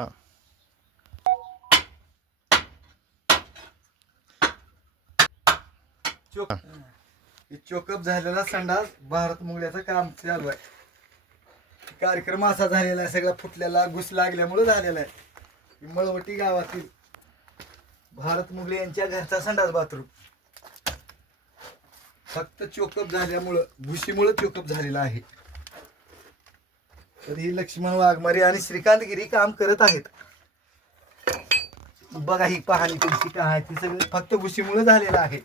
हा चोकअप झालेला संडास भारत मुंगल्याचं काम चालू आहे. कार्यक्रम असा झालेला आहे, सगळा फुटलेला घुस लागल्यामुळे झालेला आहे. मळवटी गावातील भारत मुगले यांच्या घरचा संडास बाथरूम फक्त चोकअप झाल्यामुळं घुशीमुळे चोकअप झालेला आहे. तर ही लक्ष्मण वाघमारे आणि श्रीकांत गिरी काम करत आहेत. बघा ही पाहणी तुमची काय ती सगळं फक्त घुशीमुळे झालेलं आहे.